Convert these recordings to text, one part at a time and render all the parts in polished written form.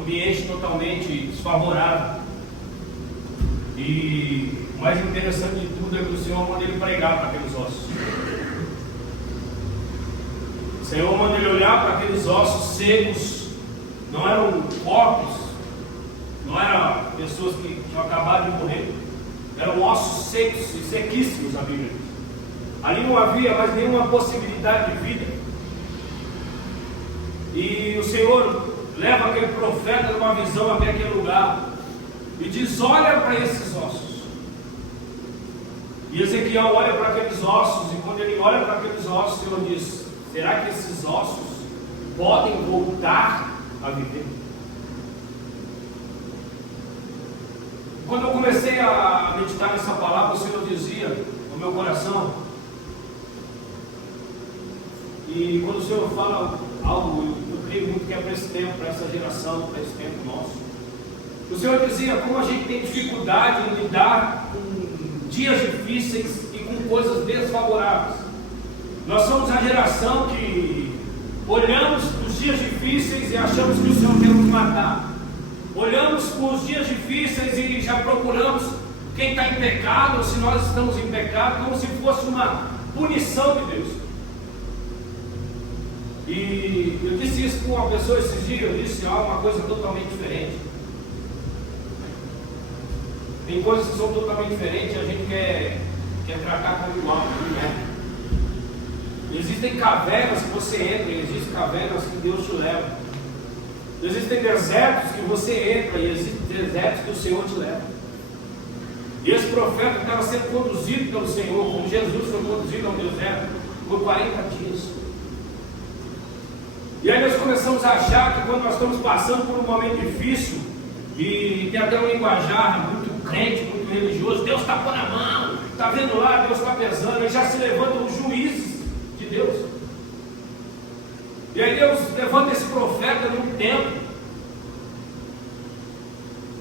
ambiente totalmente desfavorável. E o mais interessante de tudo é que o Senhor manda ele pregar para aqueles ossos. O Senhor manda ele olhar para aqueles ossos secos. Não eram corpos, não eram pessoas que tinham acabado de morrer. Eram ossos secos e sequíssimos, a Bíblia diz. Ali não havia mais nenhuma possibilidade de vida. E o Senhor leva aquele profeta numa visão até aquele lugar e diz: olha para esses ossos. E Ezequiel olha para aqueles ossos, e quando ele olha para aqueles ossos, o Senhor diz: será que esses ossos podem voltar a viver? Quando eu comecei a meditar nessa palavra, o Senhor dizia no meu coração, e quando o Senhor fala algo, eu creio muito que é para esse tempo, para essa geração, para esse tempo nosso. O Senhor dizia como a gente tem dificuldade em lidar com dias difíceis e com coisas desfavoráveis. Nós somos a geração que olhamos os dias difíceis e achamos que o Senhor quer nos matar. Olhamos os dias difíceis e já procuramos quem está em pecado, ou se nós estamos em pecado, como se fosse uma punição de Deus. E eu disse isso com uma pessoa esses dias, eu disse uma coisa totalmente diferente. Tem coisas que são totalmente diferentes e a gente quer tratar como igual, não é? Existem cavernas que você entra, e existem cavernas que Deus te leva. Existem desertos que você entra, e existem desertos que o Senhor te leva. E esse profeta estava sendo conduzido pelo Senhor, como Jesus foi conduzido ao deserto, por 40 dias. E aí nós começamos a achar que quando nós estamos passando por um momento difícil, e tem até um linguajar muito crente, muito religioso, Deus está pondo a mão, está vendo lá, Deus está pesando, e já se levantam os juízes de Deus. E aí Deus levanta esse profeta num tempo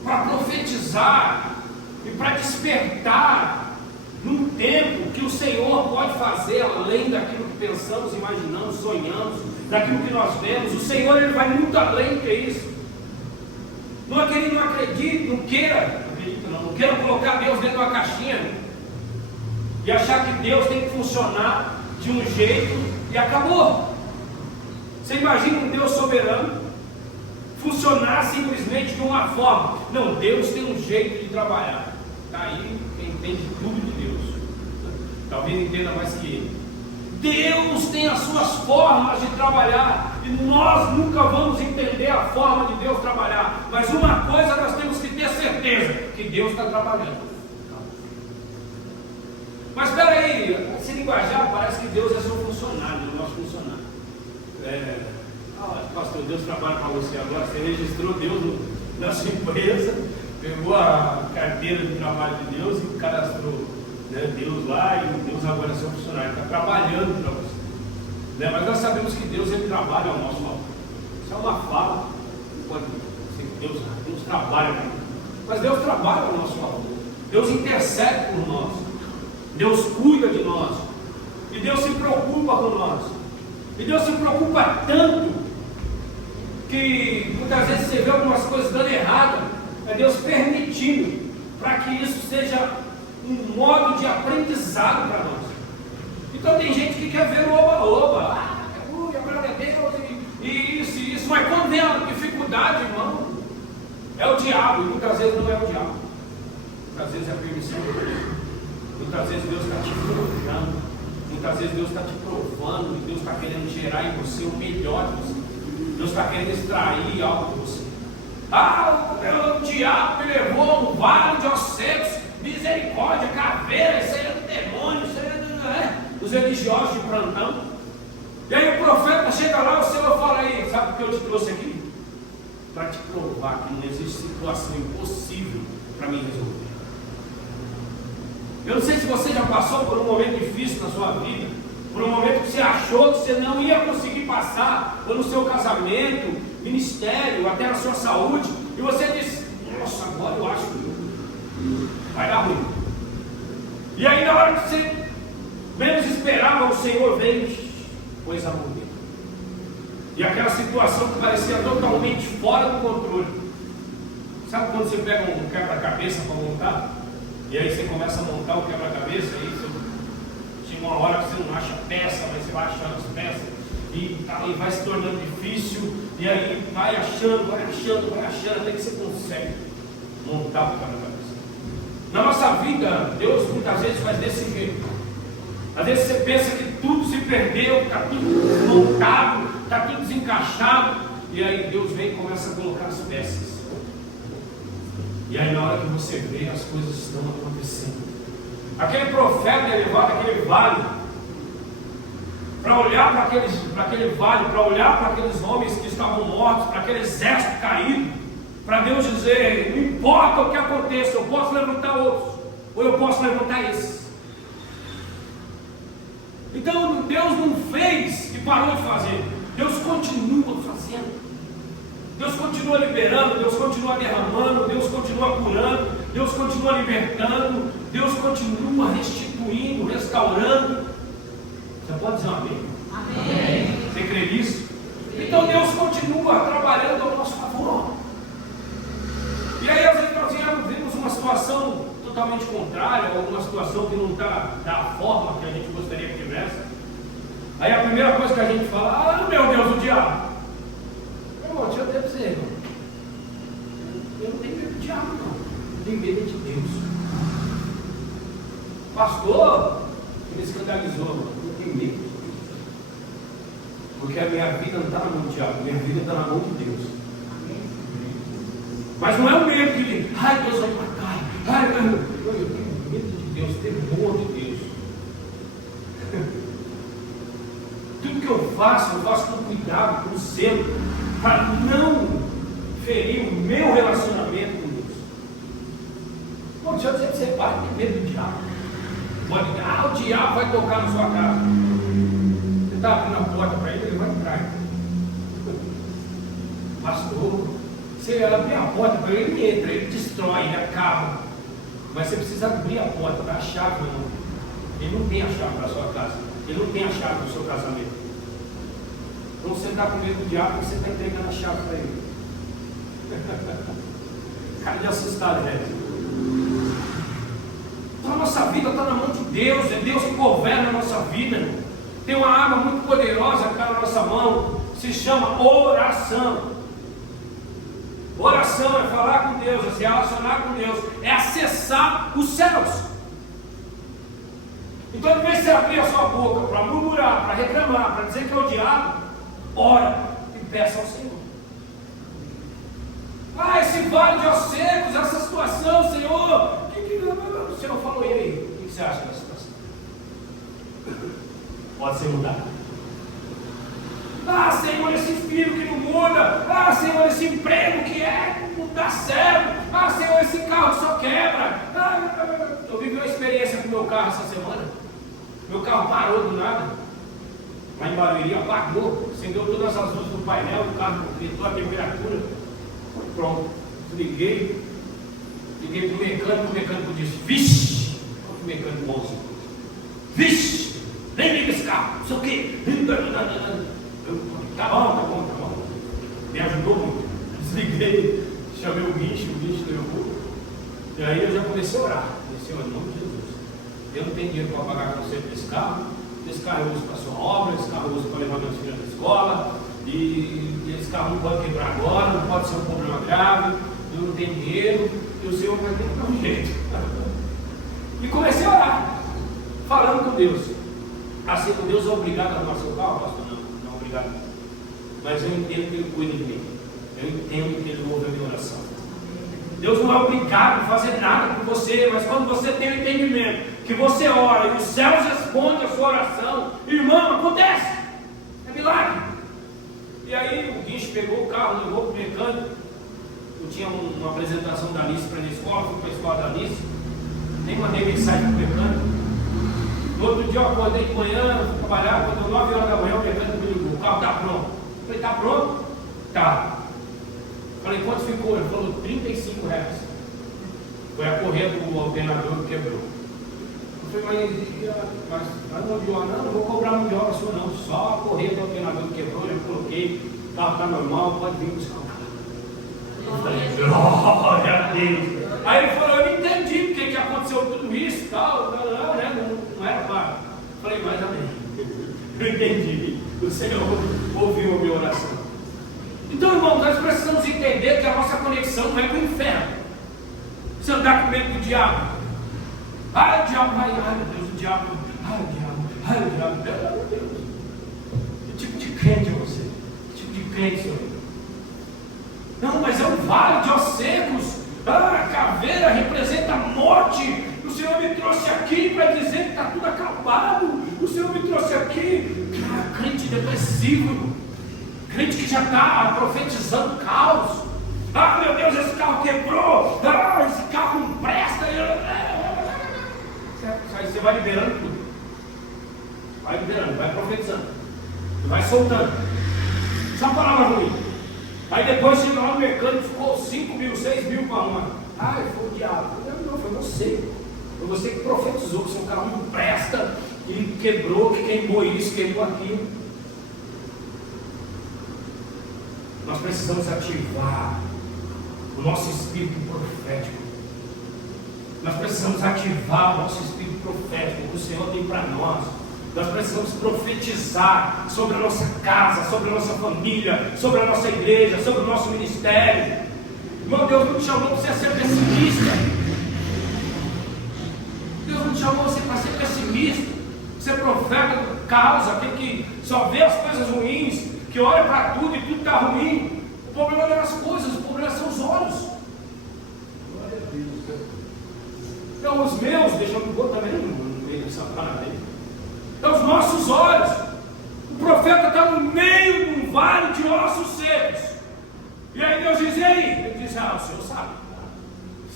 para profetizar e para despertar num tempo que o Senhor pode fazer além daquilo que pensamos, imaginamos, sonhamos, daquilo que nós vemos. O Senhor, Ele vai muito além do que isso. Não é que Ele não acredite, não queira colocar Deus dentro de uma caixinha e achar que Deus tem que funcionar de um jeito e acabou. Você imagina um Deus soberano funcionar simplesmente de uma forma? Não, Deus tem um jeito de trabalhar. Está aí quem entende tudo de Deus. Talvez entenda mais que ele. Deus tem as suas formas de trabalhar e nós nunca vamos entender a forma de Deus trabalhar. Mas uma coisa nós temos que ter certeza: que Deus está trabalhando. Mas espera aí, esse linguajar parece que Deus é seu funcionário, não é nosso funcionário. Pastor, Deus trabalha para você agora. Você registrou Deus na sua empresa, pegou a carteira de trabalho de Deus e cadastrou, né, Deus lá, e Deus agora é seu funcionário, está trabalhando para você, né? Mas nós sabemos que Deus, Ele trabalha ao nosso favor. Isso é uma fala, pode ser que Deus trabalha para nós, mas Deus trabalha ao nosso favor. Deus intercede por nós, Deus cuida de nós, e Deus se preocupa com nós. E Deus se preocupa tanto que muitas vezes você vê algumas coisas dando errado, é Deus permitindo para que isso seja um modo de aprendizado para nós. Então tem gente que quer ver o oba-oba, aleluia, glória a Deus, e isso, mas quando vem a dificuldade, irmão, é o diabo, e muitas vezes não é o diabo, muitas vezes é a permissão de Deus, muitas vezes Deus está te forjando. Muitas vezes Deus está te provando, e Deus está querendo gerar em você o melhor de você. Deus está querendo extrair algo de você. O diabo me levou no vale de ossos secos, misericórdia, caveira, isso aí é do demônio, isso aí é dos religiosos de plantão. E aí o profeta chega lá, o Senhor fala aí, sabe o que eu te trouxe aqui? Para te provar que não existe situação impossível para mim resolver. Eu não sei se você já passou por um momento difícil na sua vida, por um momento que você achou que você não ia conseguir passar, ou no seu casamento, ministério, até na sua saúde, e você disse: nossa, agora eu acho que vai dar ruim. E aí na hora que você menos esperava, o Senhor veio e pôs a mão dele. E aquela situação que parecia totalmente fora do controle. Sabe quando você pega um quebra-cabeça para montar? E aí você começa a montar o quebra-cabeça, aí chega uma hora que você não acha peça, mas você vai achando as peças, e vai se tornando difícil, e aí vai achando, até que você consegue montar o quebra-cabeça. Na nossa vida, Deus muitas vezes faz desse jeito. Às vezes você pensa que tudo se perdeu, está tudo desmontado, está tudo desencaixado, e aí Deus vem e começa a colocar as peças. E aí na hora que você vê, as coisas estão acontecendo. Aquele profeta é levado àquele vale, para olhar para aquele vale, para olhar para aqueles homens que estavam mortos, para aquele exército caído, para Deus dizer: não importa o que aconteça, eu posso levantar outros, ou eu posso levantar esses. Então Deus não fez e parou de fazer, Deus continua fazendo. Deus continua liberando, Deus continua derramando, Deus continua curando, Deus continua libertando, Deus continua restituindo, restaurando. Você pode dizer um amém? Amém. Você crê nisso? Então Deus continua trabalhando ao nosso favor. E aí às vezes nós vemos uma situação totalmente contrária, ou uma situação que não está da forma que a gente gostaria que tivesse. Aí a primeira coisa que a gente fala: ah, meu Deus, o diabo. Deixa eu até dizer, irmão, eu não tenho medo do diabo, não. Eu tenho medo de Deus. Pastor, me escandalizou, mano. Eu tenho medo. Porque a minha vida não está na mão do diabo, minha vida está na mão de Deus. Mas não é o medo de, ai, Deus vai matar. Ai, eu tenho medo de Deus, temor de Deus. Tudo que eu faço com cuidado, com zelo, para não ferir o meu relacionamento com Deus. Bom, deixa eu dizer que você para de ter medo do diabo. Pode, o diabo vai tocar na sua casa. Você está abrindo a porta para ele vai entrar. Pastor, você abrir a porta para ele entra, ele destrói, ele acaba. Mas você precisa abrir a porta, dar a chave, meu irmão. Ele não tem a chave da sua casa, ele não tem a chave do seu casamento. Então você está com medo do diabo porque você está entregando a chave para ele. Cara de assustado, gente. Então a nossa vida está na mão de Deus, é Deus que governa a nossa vida. Irmão. Tem uma arma muito poderosa que está na nossa mão, se chama oração. Oração é falar com Deus, é se relacionar com Deus, é acessar os céus. Então, em vez de você abrir a sua boca para murmurar, para reclamar, para dizer que é o diabo, ora e peça ao Senhor. Esse vale de ossos secos, essa situação, Senhor, o Senhor falou, e aí? O que você acha dessa situação? Pode ser mudado. Senhor, esse filho que não muda. Senhor, esse emprego que não dá certo. Senhor, esse carro só quebra. Eu vivi uma experiência com o meu carro essa semana. Meu carro parou do nada. Lá em Barueri apagou. Acendeu todas as luzes do painel. O carro gritou a temperatura. Pronto. Liguei pro mecânico. O mecânico disse: vixe! O mecânico bonzinho. Vixe! Nem liga esse carro. Não sei o quê. Tá bom. Me ajudou muito. Desliguei, chamei o guincho levou. E aí eu já comecei a orar. Senhor, em nome de Jesus, eu não tenho dinheiro para pagar a conserto desse carro. Esse carro eu uso para a sua obra, esse carro eu uso para levar meus filhos na escola. E esse carro não pode quebrar agora, não pode ser um problema grave. Eu não tenho dinheiro. E o Senhor vai ter que dar um jeito. E comecei a orar, falando com Deus. Assim, com Deus é obrigado a arrumar seu carro, pastor? Não, obrigado. Mas eu entendo que Ele cuida de mim. Eu entendo que Ele ouve a minha oração. Deus não é obrigado a fazer nada por você, mas quando você tem o entendimento que você ora e os céus respondem a sua oração, irmão, acontece. É milagre. E aí o guincho pegou o carro, levou para o mecânico. Eu tinha uma apresentação da Alice para a escola, fui para a escola da Alice. Nem mandei mensagem para o mecânico. No outro dia eu acordei de manhã, fui trabalhar, quando deu 9 horas da manhã, o mecânico me ligou: o carro está pronto. Eu falei: está pronto? Tá. Falei: quanto ficou? Ele falou: R$35. Foi a correia do alternador que quebrou. Eu Eu falei, mas mão de obra, não vou cobrar mão de obra sua não, só a correia do alternador que quebrou, eu coloquei, o carro está normal, pode vir buscar o carro. Eu falei, glória a Deus. Aí ele falou, eu não entendi porque que aconteceu tudo isso e tal, não era para. Eu falei, mas amém. Eu entendi. O Senhor ouviu a minha oração. Então, irmão, nós precisamos entender que a nossa conexão não é com o inferno. Você andar com medo do diabo. Ai, o diabo vai, ai meu Deus, o diabo, pelo amor de Deus. Que tipo de crente é você? Que tipo de crente sou eu? Não, mas é um vale de ossos secos. A caveira representa a morte. O Senhor me trouxe aqui para dizer que está tudo acabado. O Senhor me trouxe aqui. Crente depressivo, crente que já está profetizando caos. Ah, meu Deus, esse carro quebrou. Ah, esse carro não presta. Aí você vai liberando tudo. Vai liberando, vai profetizando. Vai soltando. Só uma palavra ruim. Aí depois chega lá no mecânico, ficou 5 mil, 6 mil para arrumar. Ah, foi o diabo. Não, foi você. Foi você que profetizou que seu carro não presta. E quebrou, que queimou isso, queimou aquilo. Nós precisamos ativar o nosso espírito profético. Nós precisamos ativar o nosso espírito profético que o Senhor tem para nós. Nós precisamos profetizar sobre a nossa casa, sobre a nossa família, sobre a nossa igreja, sobre o nosso ministério. Meu Deus não te chamou para você ser pessimista. Deus não te chamou você para ser pessimista, ser profeta do caos, aquele que só vê as coisas ruins, que olha para tudo e tudo está ruim. O problema não é as coisas, o problema são os olhos. Então os meus, deixa eu me pôr também no meio dessa parada aí. Então os nossos olhos. O profeta está no meio de um vale de ossos secos. E aí Deus diz, e aí? Ele diz, o Senhor sabe.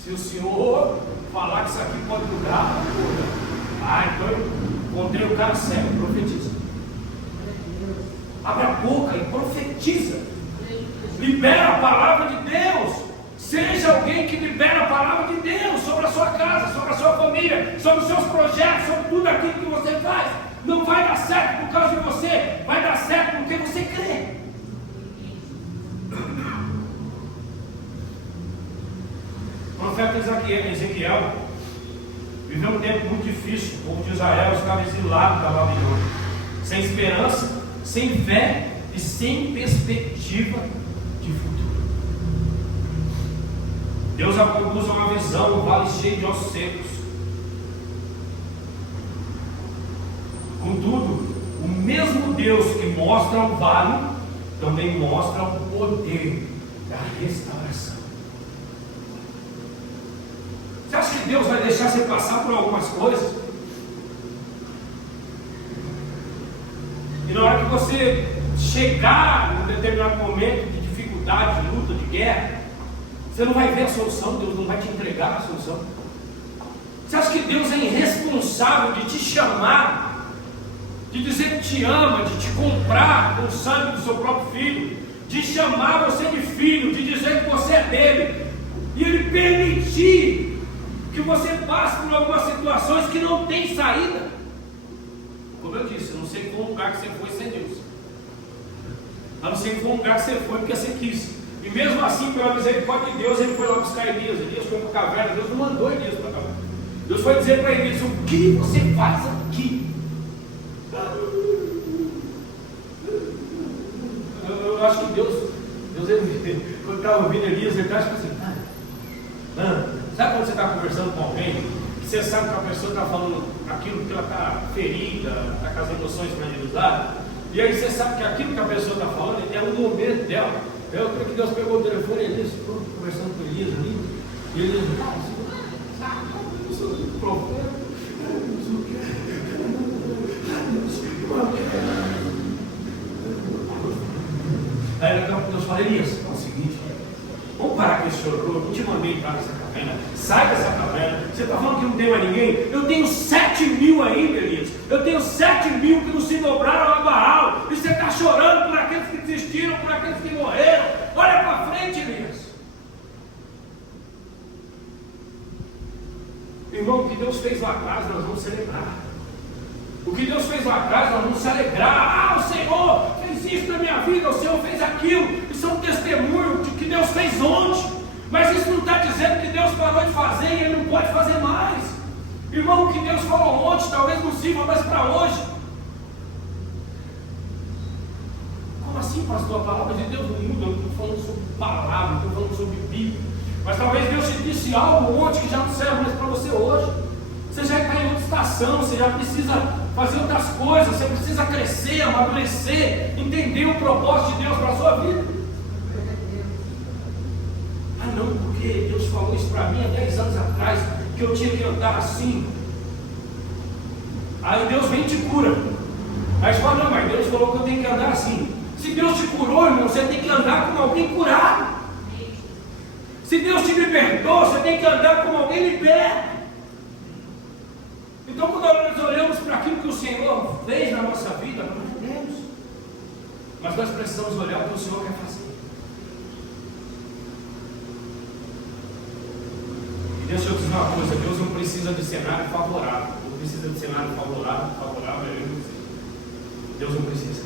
Se o Senhor falar que isso aqui pode mudar, muda. Então eu encontrei o cara cego, profetiza. Abre a boca e profetiza. Libera a palavra de Deus. Seja alguém que libera a palavra de Deus sobre a sua casa, sobre a sua família, sobre os seus projetos, sobre tudo aquilo que você faz. Não vai dar certo por causa de você, vai dar certo porque você crê. O profeta Ezequiel viveu um tempo muito difícil. O povo de Israel estava exilado da Babilônia, sem esperança, sem fé e sem perspectiva de futuro. Deus usa uma visão, um vale cheio de ossos secos. Contudo, o mesmo Deus que mostra o vale, também mostra o poder da restauração. Você acha que Deus vai deixar você passar por algumas coisas? E na hora que você chegar num determinado momento de dificuldade, de luta, de guerra, você não vai ver a solução, Deus não vai te entregar a solução. Você acha que Deus é irresponsável de te chamar, de dizer que te ama, de te comprar com o sangue do seu próprio filho, de chamar você de filho, de dizer que você é dele, e ele permitir que você passe por algumas situações que não tem saída? Como eu disse, eu não sei qual lugar que você foi sem Deus. Eu não sei qual lugar que você foi porque você quis. E mesmo assim, pela misericórdia de Deus, ele foi lá buscar Elias. Elias foi para a caverna. Deus não mandou Elias para a caverna. Deus foi dizer para Elias: o que você faz aqui? Eu acho que Deus ele, quando estava ouvindo Elias, ele estava assim: sabe quando você está conversando com alguém, que você sabe que a pessoa está falando aquilo que ela está ferida, está com as emoções fragilizadas, e aí você sabe que aquilo que a pessoa está falando é o momento dela. Eu creio que Deus pegou o telefone e Elias, conversando com Elias ali, e ele disse: eu sou do profeta, aí daqui a pouco Deus fala: Elias, é o seguinte, vamos parar com esse chororô, eu não te mandei entrar nessa caverna, sai dessa caverna, você está falando que não tem mais ninguém? Eu tenho 7.000 ainda, Elias, eu tenho 7.000 que não se dobraram a Baal, e você está chorando por aqueles que desistiram, por aqueles que morreram. Olha para frente, Elias. Irmão, que Deus fez lá atrás, nós vamos celebrar. O que Deus fez lá atrás, nós vamos se alegrar. O Senhor fez isso na minha vida, o Senhor fez aquilo. Isso é um testemunho de que Deus fez ontem. Mas isso não está dizendo que Deus parou de fazer e Ele não pode fazer mais. Irmão, o que Deus falou ontem talvez não sirva mais para hoje. Como assim, pastor? A palavra de Deus não muda. Eu não estou falando sobre palavra, estou falando sobre Bíblia. Mas talvez Deus te disse algo ontem que já não serve mais para você hoje. Você já está em outra estação, você já precisa fazer outras coisas, você precisa crescer, amadurecer, entender o propósito de Deus para a sua vida. Ah não, porque Deus falou isso para mim há 10 anos atrás, que eu tinha que andar assim. Aí Deus vem e te cura. Aí você fala, não, mas Deus falou que eu tenho que andar assim. Se Deus te curou, irmão, você tem que andar como alguém curado. Se Deus te libertou, você tem que andar como alguém liberto. Então, quando nós olhamos para aquilo que o Senhor fez na nossa vida, nós entendemos. Mas nós precisamos olhar para o que o Senhor quer fazer. E deixa eu dizer uma coisa: Deus não precisa de cenário favorável. Não precisa de cenário favorável. Deus não precisa.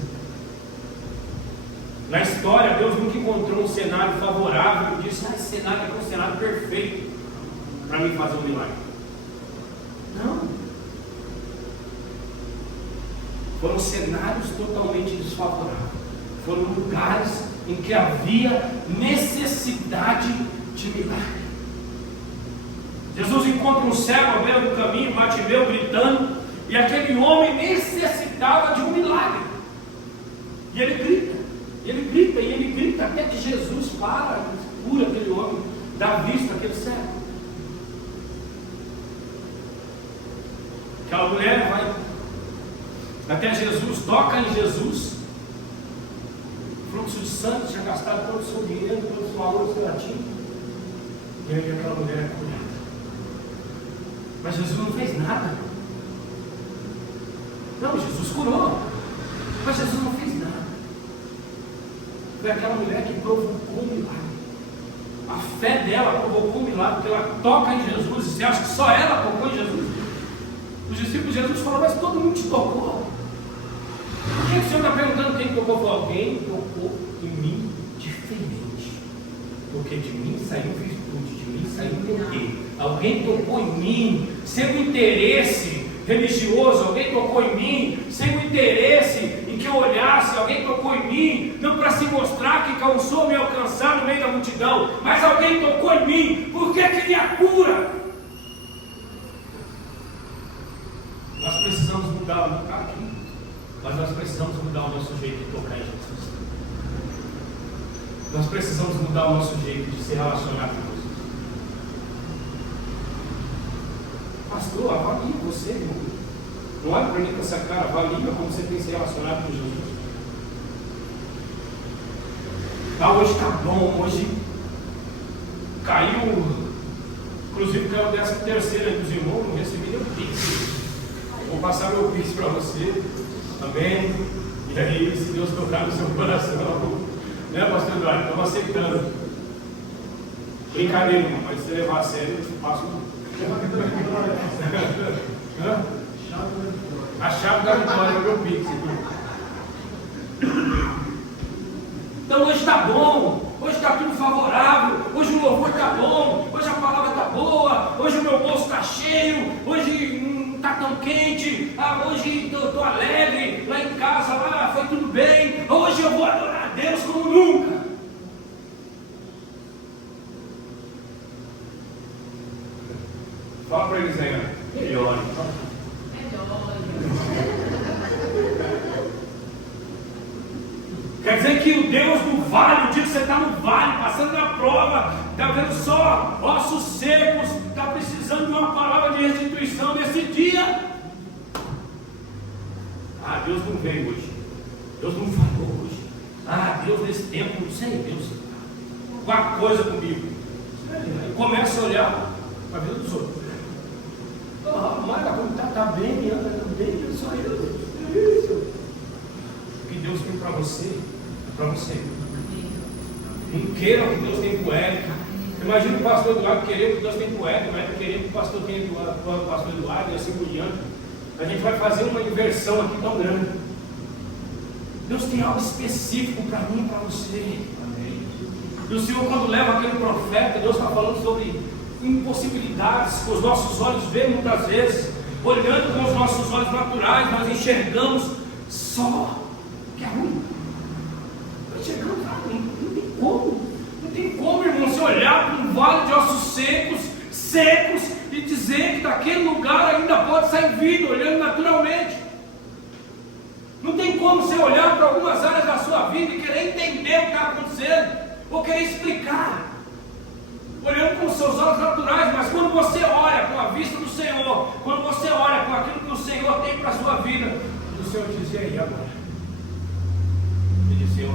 Na história, Deus nunca encontrou um cenário favorável e disse: esse cenário aqui é um cenário perfeito para mim fazer um milagre. Não. Foram cenários totalmente desfavoráveis. Foram lugares em que havia necessidade de milagre. Jesus encontra um cego à beira do caminho, Bartimeu, gritando, e aquele homem necessitava de um milagre. E ele grita, até que Jesus para, cura aquele homem, dá vista àquele cego. Aquela mulher vai até Jesus, toca em Jesus, fluxo de sangue, tinha gastado todo o seu dinheiro, todos os valores que ela tinha, e aí aquela mulher é curada. Mas Jesus não fez nada. Não, Jesus curou, mas Jesus não fez nada. Foi aquela mulher que provocou um milagre. A fé dela provocou um milagre, porque ela toca em Jesus. E você acha que só ela tocou em Jesus? Os discípulos de Jesus falaram: mas todo mundo te tocou. Por que o Senhor está perguntando quem tocou? Falou: alguém tocou em mim diferente, porque de mim saiu virtude, de mim saiu poder. Alguém tocou em mim sem um interesse religioso, alguém tocou em mim sem um interesse em que eu olhasse, alguém tocou em mim não para se mostrar que causou me alcançar no meio da multidão, mas alguém tocou em mim porque queria cura. Nós precisamos mudar o lugar aqui, mas nós precisamos mudar o nosso jeito de tocar em Jesus. Nós precisamos mudar o nosso jeito de se relacionar com Jesus. Pastor, avalie você, irmão. Não olha para mim com essa cara, avalie como você tem se relacionado com Jesus. Ah, hoje está bom, hoje caiu, inclusive caiu o 13º dos irmãos, não recebi nem o Pix. Vou passar meu Pix para você, amém? E aí, se Deus tocar no seu coração, né, pastor Eduardo? Estamos aceitando. Brincadeira, irmão, mas se você levar a sério, eu passo tudo. A chave da vitória é o meu Pix. Então hoje está bom, hoje está tudo favorável, hoje o louvor está bom, hoje a palavra está boa, hoje o meu bolso está cheio, hoje não está tão quente, hoje estou alegre, lá em casa lá foi tudo bem, hoje eu vou adorar a Deus como nunca. Fala para eles aí, melhor. Quer dizer que o Deus do vale, o dia que você está no vale, passando na prova, está vendo só ossos secos, está precisando de uma palavra de restituição nesse dia. Ah, Deus não veio hoje. Deus não falou hoje. Ah, Deus nesse tempo, não sei, Deus. Qualquer coisa comigo. Aí começa a olhar para a vida dos outros. Mas está bem, anda bem, só eu. Isso. O que Deus tem para você, é para você. Não queira o que Deus tem para o Érica, que Imagina o pastor Eduardo querer que Deus tem poeta, vai querer que o pastor tenha o pastor Eduardo e assim por diante. A gente vai fazer uma inversão aqui tão grande. Deus tem algo específico para mim e para você. E o Senhor, quando leva aquele profeta, Deus está falando sobre impossibilidades que os nossos olhos veem muitas vezes. Olhando com os nossos olhos naturais, nós enxergamos só o que é ruim. Nós enxergamos, não tem como. Não tem como, irmão, você olhar para um vale de ossos secos, e dizer que daquele lugar ainda pode sair vida, olhando naturalmente. Não tem como você olhar para algumas áreas da sua vida e querer entender o que está acontecendo, ou querer explicar, olhando com os seus olhos naturais. Mas quando você olha com a vista do Senhor, quando você olha com aquilo que o Senhor tem para a sua vida, o Senhor diz: e aí agora? Ele diz: Senhor,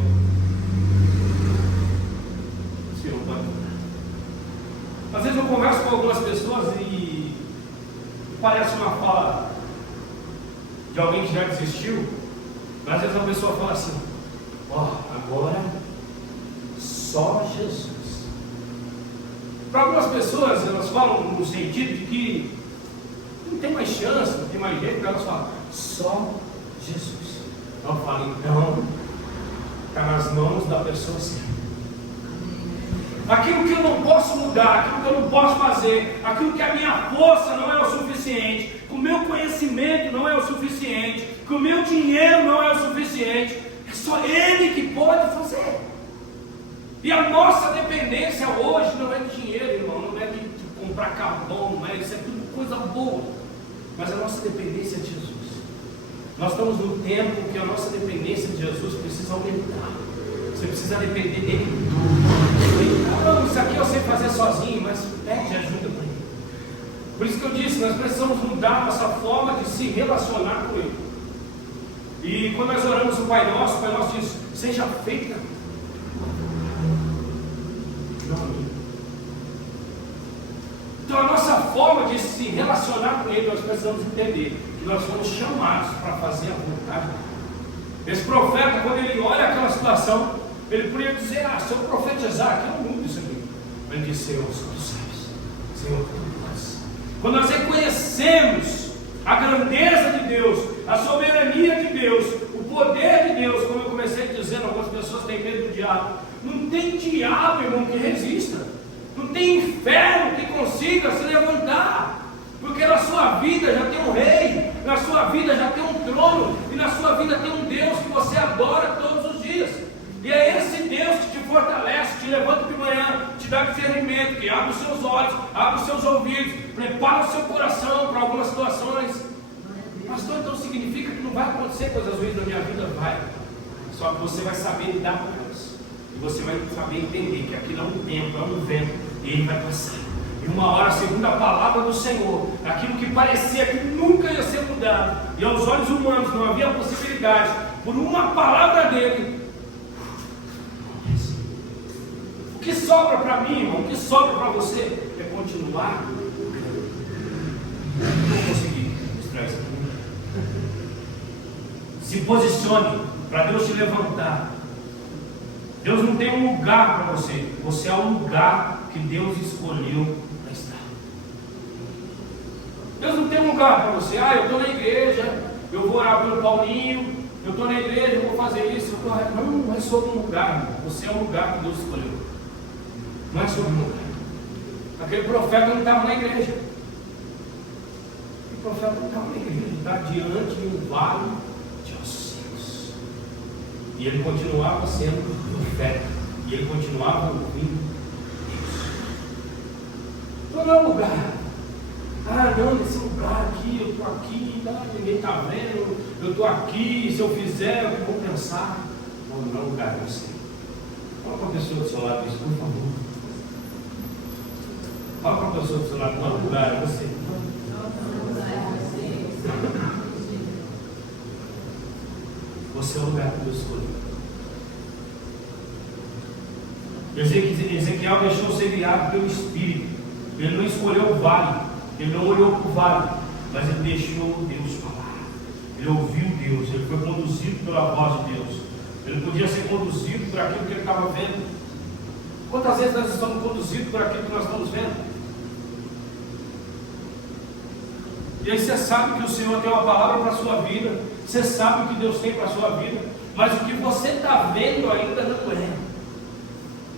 pode mudar. Às vezes eu converso com algumas pessoas e parece uma fala de alguém que já desistiu, mas às vezes a pessoa fala assim: agora só Jesus. Para algumas pessoas, elas falam no sentido de que não tem mais chance, não tem mais jeito, elas falam: só Jesus. Eu falo: então, está nas mãos da pessoa certa. Aquilo que eu não posso mudar, aquilo que eu não posso fazer, aquilo que a minha força não é o suficiente, que o meu conhecimento não é o suficiente, que o meu dinheiro não é o suficiente, é só Ele que pode fazer. E a nossa dependência hoje não é de dinheiro, irmão, não é de comprar carro bom, não é, isso é tudo coisa boa, mas a nossa dependência é de Jesus. Nós estamos num tempo que a nossa dependência de Jesus precisa aumentar. Você precisa depender dele em tudo. Não, isso aqui eu sei fazer sozinho, mas pede ajuda para ele. Por isso que eu disse, nós precisamos mudar nossa forma de se relacionar com ele. E quando nós oramos o Pai Nosso diz: seja feita. Então a nossa forma de se relacionar com ele, nós precisamos entender que nós fomos chamados para fazer a vontade dele. Esse profeta, quando ele olha aquela situação, ele podia dizer: se eu profetizar aqui, eu mudo isso aqui. Mas ele disse: Senhor, tu sabes, Senhor, tu faz. Quando nós reconhecemos a grandeza de Deus, a soberania de Deus, o poder de Deus, como eu comecei dizendo, algumas pessoas têm medo do diabo. Não tem diabo, irmão, que resista. Não tem inferno que consiga se levantar. Porque na sua vida já tem um rei, na sua vida já tem um trono, e na sua vida tem um Deus que você adora todos os dias. E é esse Deus que te fortalece, te levanta de manhã, te dá discernimento, que abre os seus olhos, abre os seus ouvidos, prepara o seu coração para algumas situações. Pastor, então significa que não vai acontecer coisas ruins na minha vida? Vai. Só que você vai saber lidar com elas. E você vai saber entender que aquilo é um tempo, é um vento, e ele vai passar. E uma hora, segundo a palavra do Senhor, aquilo que parecia que nunca ia ser mudado, e aos olhos humanos não havia possibilidade, por uma palavra dele, o que sobra para mim, irmão, o que sobra para você é continuar. Não vou conseguir mostrar isso aqui. Se posicione para Deus te levantar. Deus não tem um lugar para você, você é o lugar que Deus escolheu para estar. Deus não tem um lugar para você. Eu estou na igreja, eu vou orar pelo Paulinho, eu estou na igreja, eu vou fazer isso. Não é sobre um lugar, irmão. Você é o lugar que Deus escolheu. Não é sobre um lugar. Aquele profeta não estava na igreja. O profeta não estava na igreja, ele está diante de um vale de ossos secos. E ele continuava sendo profeta. E ele continuava ouvindo Deus. Então não é um lugar. Não, nesse lugar aqui, eu estou aqui, ninguém está vendo, eu estou aqui, se eu fizer, eu vou pensar. Não é um lugar de você. Fala com a pessoa do seu lado, isso, por favor. Fala com a pessoa do seu lado, não é um lugar, é você. Você é o lugar que Deus escolheu. Ezequiel deixou ser guiado pelo Espírito. Ele não escolheu o vale, ele não olhou para o vale, mas ele deixou Deus falar. Ele ouviu Deus, ele foi conduzido pela voz de Deus. Ele podia ser conduzido por aquilo que ele estava vendo. Quantas vezes nós estamos conduzidos por aquilo que nós estamos vendo? E aí você sabe que o Senhor tem uma palavra para a sua vida, você sabe o que Deus tem para a sua vida, mas o que você está vendo ainda não é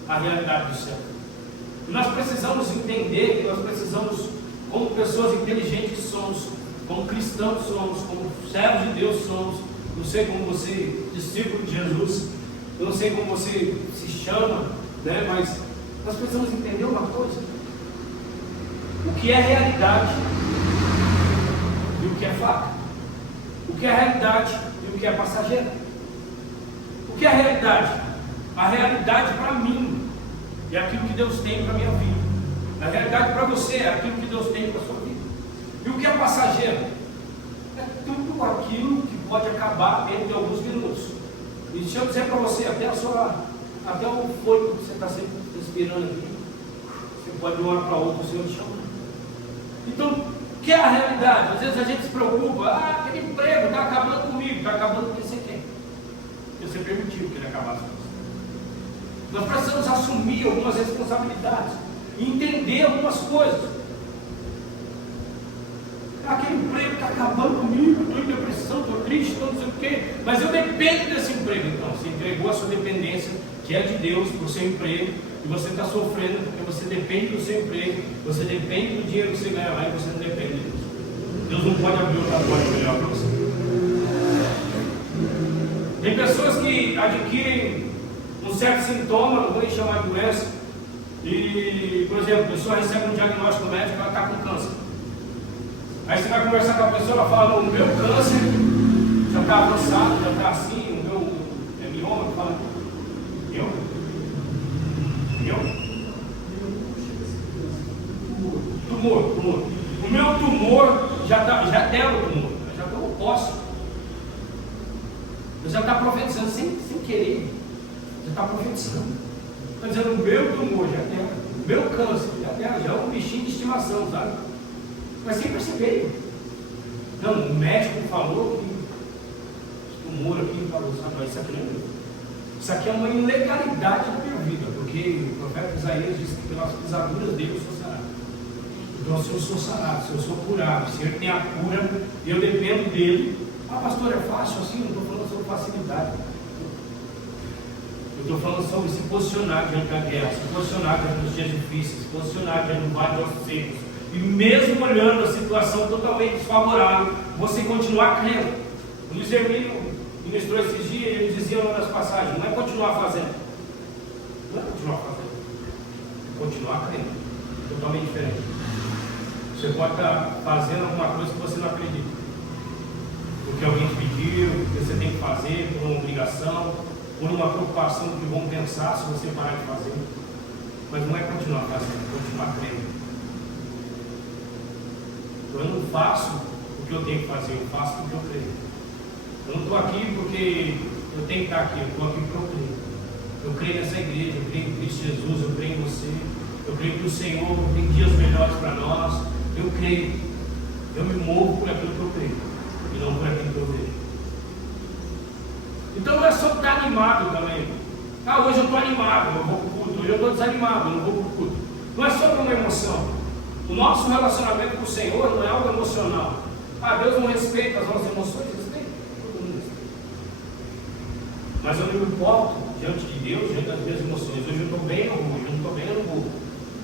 a realidade do céu. E nós precisamos entender que nós precisamos, como pessoas inteligentes que somos, como cristãos somos, como servos de Deus somos, não sei como você, discípulo de Jesus, eu não sei como você se chama, né? Mas nós precisamos entender uma coisa: o que é realidade e o que é fato, o que é realidade e o que é passageiro. O que é realidade? A realidade para mim é aquilo que Deus tem para a minha vida. A realidade para você é aquilo que Deus tem para a sua vida. E o que é passageiro? É tudo aquilo que pode acabar dentro de alguns minutos. E deixa eu dizer para você, até o fôlego que você está sempre respirando aqui, você pode de uma hora para outra, o Senhor te chama. Então, o que é a realidade? Às vezes a gente se preocupa, aquele emprego está acabando comigo, está acabando com você quem? Porque você permitiu que ele acabasse com você. Nós precisamos assumir algumas responsabilidades e entender algumas coisas. Aquele emprego está acabando comigo, estou em depressão, estou triste, estou não sei o quê, mas eu dependo desse emprego. Então, você entregou a sua dependência, que é de Deus, para o seu emprego, e você está sofrendo porque você depende do seu emprego, você depende do dinheiro que você ganha lá e você não depende de Deus. Deus não pode abrir outra porta melhor para você. Tem pessoas que adquirem um certo sintoma, não vou nem chamar de doença, e, por exemplo, a pessoa recebe um diagnóstico médico, ela está com câncer. Aí você vai conversar com a pessoa, ela fala: o meu câncer já está avançado, já está assim, o meu é mioma, que fala mioma? Tumor. O meu tumor já deram o tumor, já estou oposto. Eu já está profetizando sem querer, já está profetizando. Está dizendo: o meu tumor já deram, o meu câncer já deram, já é um bichinho de estimação, sabe? Mas sem perceber. Não, o médico falou que o tumor aqui falou, sabe, isso aqui não é meu. Isso aqui é uma ilegalidade da minha vida, porque o profeta Isaías disse que pelas pisaduras dele eu sou sarado. Então, se eu sou sarado, se eu sou curado, se ele tem a cura e eu dependo dele. Pastor, é fácil assim? Não estou falando sobre facilidade. Eu estou falando sobre se posicionar diante da guerra, se posicionar diante dos dias difíceis, se posicionar diante do vale dos secos. E mesmo olhando a situação totalmente desfavorável, você continuar crendo. O Luiz Hermínio ministrou esses dias e ele dizia numa das passagens: não é continuar fazendo, não é continuar fazendo, é continuar crendo. Totalmente diferente. Você pode estar fazendo alguma coisa que você não acredita, porque alguém te pediu, porque você tem que fazer, por uma obrigação, por uma preocupação do que vão pensar se você parar de fazer. Mas não é continuar fazendo, é continuar crendo. Eu não faço o que eu tenho que fazer, eu faço porque eu creio. Eu não estou aqui porque eu tenho que estar aqui, eu estou aqui porque eu creio. Eu creio nessa igreja, eu creio em Cristo Jesus, eu creio em você, eu creio que o Senhor tem dias melhores para nós. Eu creio, eu me movo por aquilo que eu creio e não por aquilo que eu vejo. Então não é só estar animado também. Hoje eu estou animado, eu vou para o culto. Hoje eu estou desanimado, eu não vou para o culto. Não é só por uma emoção. O nosso relacionamento com o Senhor não é algo emocional. Deus não respeita as nossas emoções, respeita. Todo mundo respeita. Mas eu não me importo diante de Deus, diante das minhas emoções. Hoje eu estou bem, eu vou. Hoje eu não estou bem, eu não vou.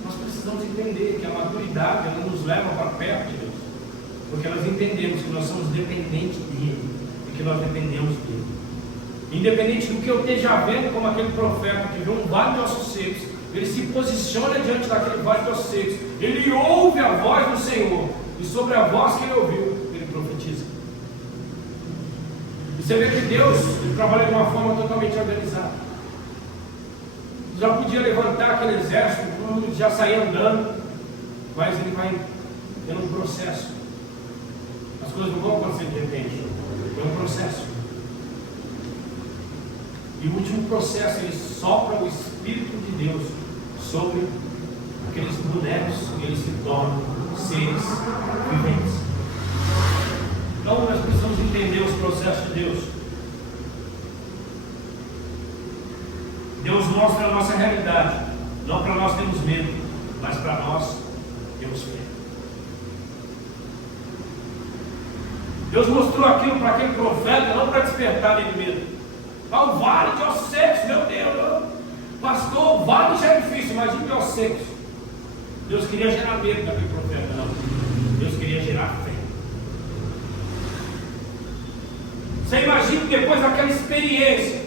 Nós precisamos entender que a maturidade ela nos leva para perto de Deus. Porque nós entendemos que nós somos dependentes dele e que nós dependemos dele. Independente do que eu esteja vendo, como aquele profeta que viu um vale de ossos secos, ele se posiciona diante daquele vale de ossos secos, ele ouve a voz do Senhor, e sobre a voz que ele ouviu, ele profetiza. E você vê que Deus ele trabalha de uma forma totalmente organizada. Já podia levantar aquele exército, já sair andando, mas ele vai tendo um processo. As coisas não vão acontecer de repente, é um processo. E o último processo, ele sopra o Espírito de Deus sobre aqueles bonecos e eles se tornam seres viventes. Então nós precisamos entender os processos de Deus. Deus mostra a nossa realidade. Não para nós termos medo, mas para nós termos fé. Deus mostrou aquilo para aquele profeta, não para despertar nele medo. O vale de ossos secos, meu Deus, pastor, o vale já é difícil, imagina de ossos secos. Deus queria gerar medo daquele profeta, não. Deus queria gerar fé. Você imagina depois daquela experiência,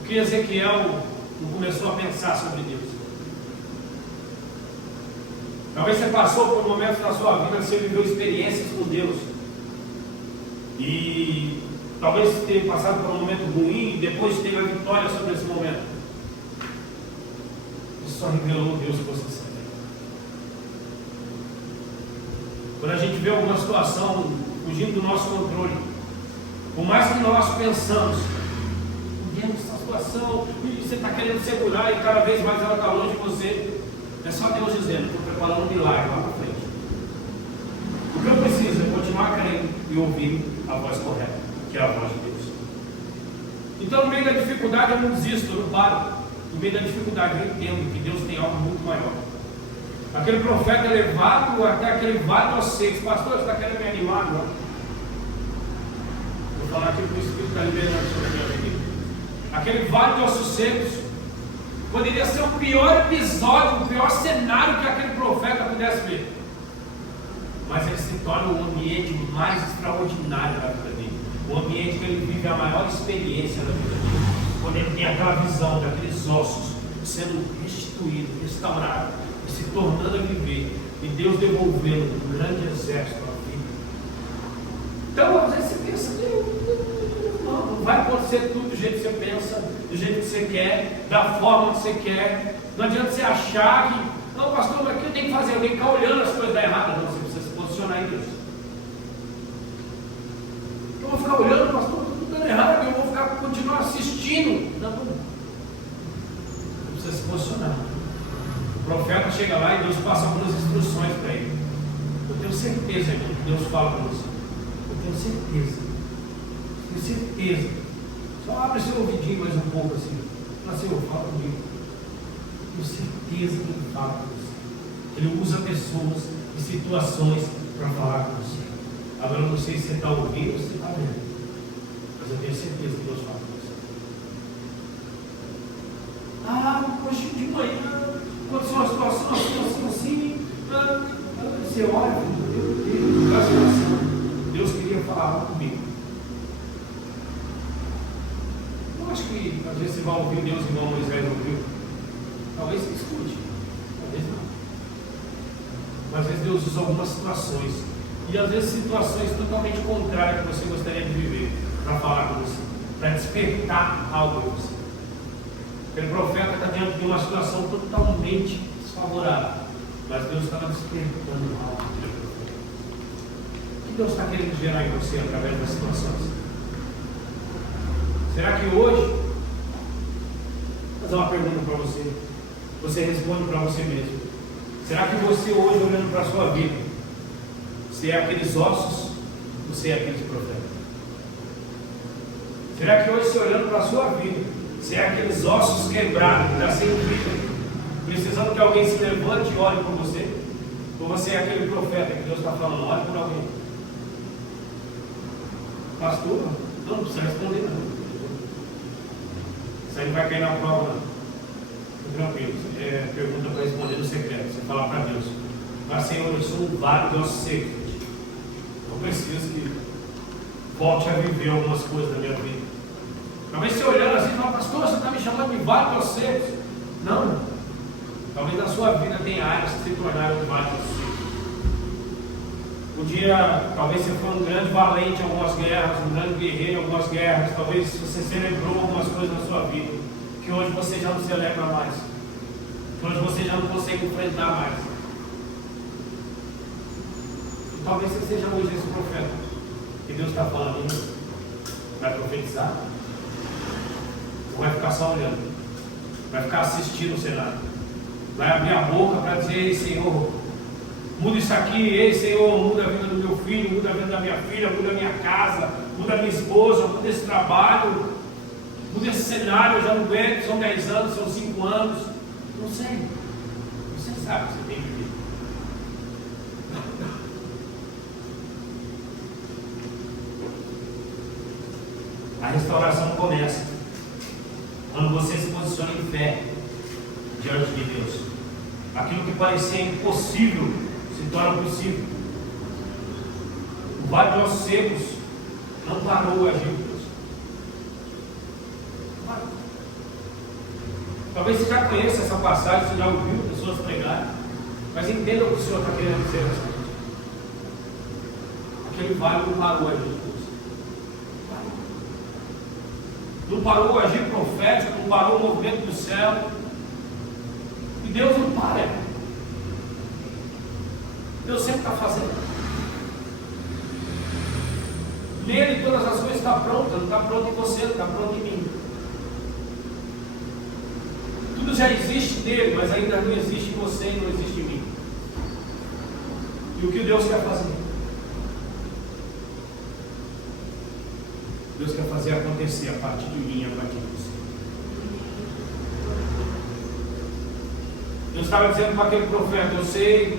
o que Ezequiel começou a pensar sobre Deus. Talvez você passou por momentos na sua vida que você viveu experiências com Deus. E talvez você tenha passado por um momento ruim e depois teve a vitória sobre esse momento. Isso só revelou o Deus que você sabe. Quando a gente vê alguma situação fugindo do nosso controle, por mais que nós pensamos, dentro dessa situação, e você está querendo segurar e cada vez mais ela está longe de você, é só Deus dizendo, estou preparando um milagre lá para frente. O que eu preciso é continuar crendo e ouvir a voz correta, que é a voz de Deus. Então, no meio da dificuldade, eu não desisto, eu não paro. No meio da dificuldade, eu entendo que Deus tem algo muito maior. Aquele profeta levado até aquele vale de ossos secos. Pastor, você está querendo me animar agora? Vou falar aqui para o Espírito está liberando sobre a minha vida. Aquele vale de ossos secos poderia ser o pior episódio, o pior cenário que aquele profeta pudesse ver. Mas ele se torna o ambiente mais extraordinário da vida dele. O ambiente que ele vive a maior experiência da vida dele. Quando ele tem aquela visão daqueles ossos sendo restituídos, restaurados, e se tornando a viver. E Deus devolvendo um grande exército à vida. Então, às vezes você pensa, não vai acontecer tudo do jeito que você pensa, do jeito que você quer, da forma que você quer. Não adianta você achar que, não, pastor, mas o que eu tenho que fazer? Eu tenho que ficar olhando as coisas dar errado. Não, você precisa se posicionar em Deus. Eu vou ficar olhando, pastor, tudo dando errado, eu vou continuar assistindo. Não, precisa se posicionar. O profeta chega lá e Deus passa algumas instruções para ele. Eu tenho certeza, irmão, que Deus fala para você. Eu tenho certeza. Tenho certeza. Só abre seu ouvidinho mais um pouco assim. Fala, Senhor, fala comigo. Tenho certeza que Ele fala com você. Ele usa pessoas e situações para falar com você. Agora eu não sei se você está ouvindo ou se você está vendo. Mas eu tenho certeza que Deus fala com você. Hoje de manhã, aconteceu uma situação assim, você olha, Deus queria falar algo comigo. Eu acho que às vezes você vai ouvir Deus igual Moisés ouviu. Talvez você escute, talvez não. Mas às vezes Deus usa algumas situações, e às vezes situações totalmente contrárias que você gostaria de viver, para falar com você, para despertar algo em você. Aquele profeta está dentro de uma situação totalmente desfavorável, mas Deus está despertando algo. O que Deus está querendo gerar em você através das situações? Será que hoje, vou fazer uma pergunta para você, você responde para você mesmo. Será que você hoje, olhando para a sua vida, você é aqueles ossos, ou você é aqueles profetas? Será que hoje, você olhando para a sua vida, você é aqueles ossos quebrados, que está sem vida, precisando que alguém se levante e olhe por você? Ou você é aquele profeta que Deus está falando, olhe por alguém? Pastor, não precisa responder não. Isso aí não vai cair na prova não. Tranquilo, é pergunta para responder no secreto. Você fala para Deus, mas Senhor, eu sou um vale de ossos secos. Eu preciso que volte a viver algumas coisas da minha vida. Talvez você olhando assim e fala, pastor, você está me chamando de vale de ossos secos. Não. Talvez na sua vida tenha áreas que se tornaram de vale de ossos secos. Um dia, talvez você foi um grande valente em algumas guerras, um grande guerreiro em algumas guerras. Talvez você celebrou algumas coisas na sua vida, que hoje você já não celebra mais, que hoje você já não consegue enfrentar mais. E talvez você seja hoje esse profeta que Deus está falando, vai profetizar, ou vai ficar só olhando, vai ficar assistindo o cenário, vai abrir a boca para dizer, ei Senhor, muda isso aqui, ei Senhor, muda a vida do meu filho, muda a vida da minha filha, muda a minha casa, muda a minha esposa, muda esse trabalho. muda esse cenário, eu já não aguento, são 10 anos, são 5 anos. Não sei. Você sabe o que você tem que ver. A restauração começa quando você se posiciona em fé diante de Deus. Aquilo que parecia impossível se torna possível. O vale de ossos secos não parou o agir de Deus. Não parou. Talvez você já conheça essa passagem, você já ouviu pessoas pregarem, mas entenda o que o Senhor está querendo dizer. Aquele vale não parou o agir de Deus. Não parou o agir profético, não parou o movimento do céu. E Deus não para. Deus sempre está fazendo. Nele todas as coisas estão prontas, não está pronto em você, não está pronto em mim. Tudo já existe nele, mas ainda não existe em você e não existe em mim. E o que Deus quer fazer? Deus quer fazer acontecer a partir de mim, a partir de você. Deus estava dizendo para aquele profeta: eu sei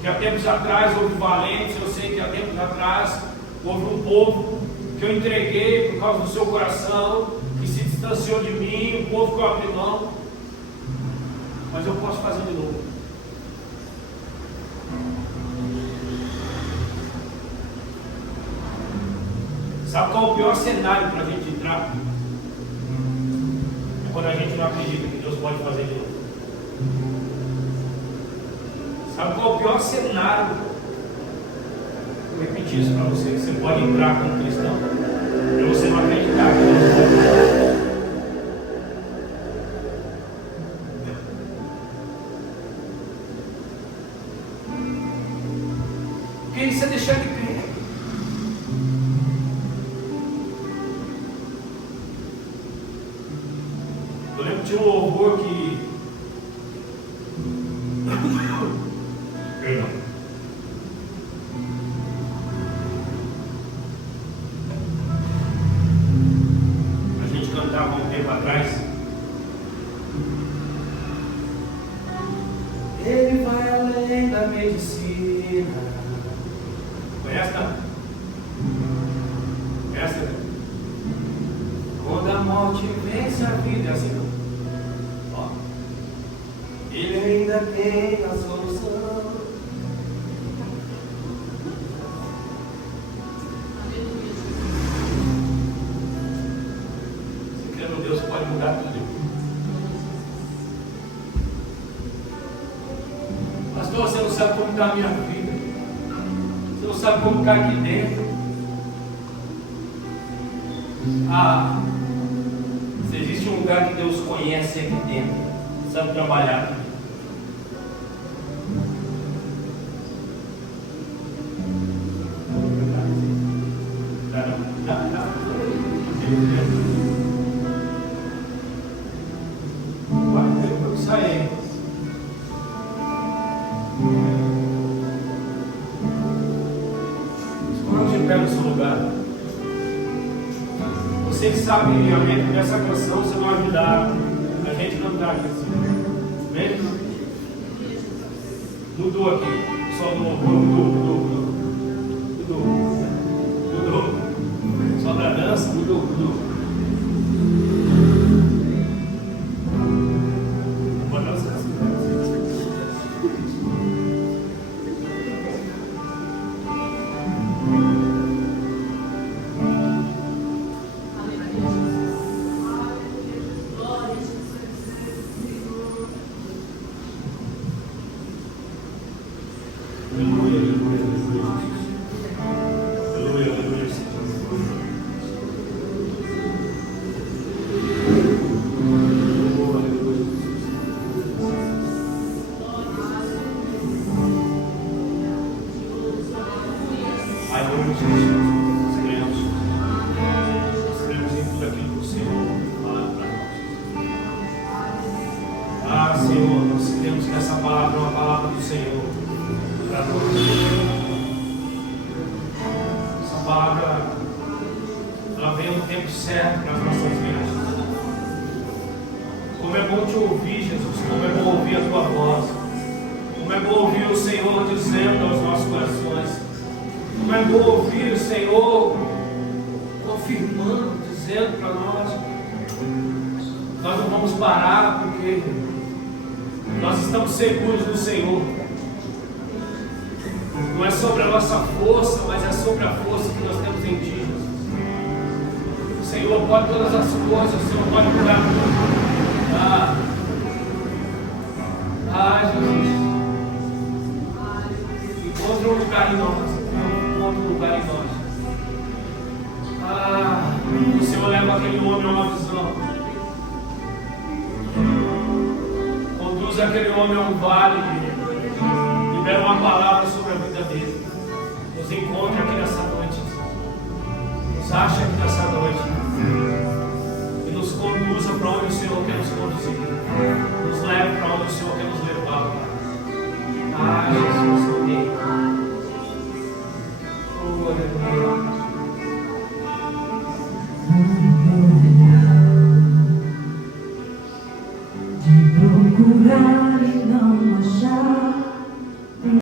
que há tempos atrás houve valentes, eu sei que há tempos atrás houve um povo que eu entreguei por causa do seu coração, que se distanciou de mim, um povo que eu abri mão, mas eu posso fazer de novo. Sabe qual é o pior cenário para a gente entrar? É quando a gente não acredita que Deus pode fazer de novo. Sabe qual é o pior cenário? Vou repetir isso para você. Você pode entrar como cristão para você não acreditar que Deus pode fazer. Porque isso é deixar de crer. Eu lembro que tinha um louvor que... Perdão. A gente cantava um tempo atrás. Ele vai além da medicina. Conhece, não? Conhece? Quando a morte vence a vida, é assim, não? Ó. Ele ainda tem a solução. Você crê no Deus que pode mudar tudo. Pastor, você não sabe como está a minha vida. Você não sabe como está aqui dentro. Se existe um lugar que Deus conhece aqui dentro, sabe trabalhar aqui. Isso aí. Coloque de pé no seu lugar. Você que sabe a letra dessa canção, você vai ajudar a gente a cantar aqui assim. Vem? Mudou aqui. Só mudou. Só da dança, mudou. Vou dançar assim. Senhor, nós cremos que essa palavra é uma palavra do Senhor para nós. Essa palavra, ela vem no tempo certo para as nossas vidas. Como é bom te ouvir, Jesus. Como é bom ouvir a tua voz. Como é bom ouvir o Senhor dizendo aos nossos corações. Como é bom ouvir o Senhor confirmando, dizendo para nós: nós não vamos parar, porque nós estamos seguros no Senhor. Não é sobre a nossa força, mas é sobre a força que nós temos em Ti, Jesus. O Senhor pode todas as coisas, o Senhor pode curar tudo. Jesus. Encontra um lugar em nós. Encontra um lugar em nós. O Senhor leva aquele homem a uma visão. Conduz aquele homem a um vale. Libera uma palavra sobre a vida dele. Nos encontre aqui nessa noite. Nos ache aqui nessa noite. E nos conduza para onde o Senhor quer nos conduzir. Nos leve para onde o Senhor quer nos levar. Jesus, amém. Oh, aleluia. De procurar